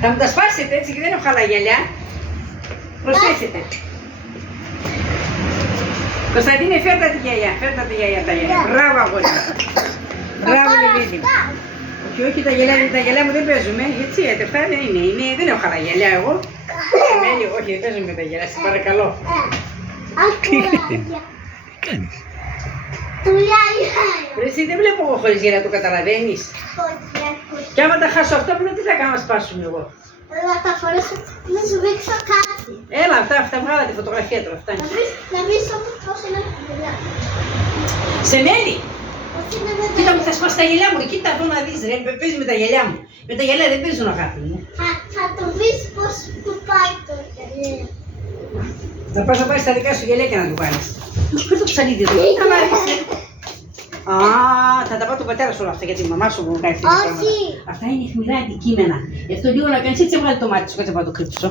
Θα μου τα σπάσετε έτσι και δεν έχω άλλα γυαλιά. Προσθέσετε. Κωνσταντίνε, φέρτα τη γυαλιά, φέρτα τη γυαλιά τα γυαλιά. Μπράβο αγόρι. Μπράβο Λεβίδη. Όχι, όχι, τα γυαλιά μου δεν παίζουμε. Έτσι, αυτά δεν είναι. Δεν έχω άλλα γυαλιά εγώ. Όχι, δεν παίζουμε με τα γυαλιά, σε παρακαλώ. Τι κάνεις? Εσύ δεν βλέπω εγώ χωρίς γυαλιά, το καταλαβαίνεις. Και άμα τα χάσω αυτά, τι θα κάνω να σπάσουμε εγώ. Να τα φορέσω, να σου δείξω κάτι. Έλα, αυτά βγάλα τη φωτογραφία τώρα, φτάνει. Να δεις πώς είναι τα γυαλιά. Σε μέλη! Κοίτα μου, θα σπάσει τα γυαλιά μου, κοίτα εδώ να δεις ρε, παίζει με τα γυαλιά μου. Με τα γυαλιά δεν παίζουν αγάπη μου. Θα το δεις πώς του πάει το γυαλί. Θα πας να πάρεις τα δικά σου γυαλιά και να του βάλεις. Πες το ψαλίδι εδώ, κοίτα να δεις. Α, θα τα πάω τον πατέρα σου όλα αυτά, γιατί η μαμά σου μου κάνει αυτά. Όχι. Αυτά είναι αιχμηρά αντικείμενα. Γι' αυτό λίγο να κάνεις έτσι, έβγαλε το μάτι σου, κάτσε να πάω το κρύψω.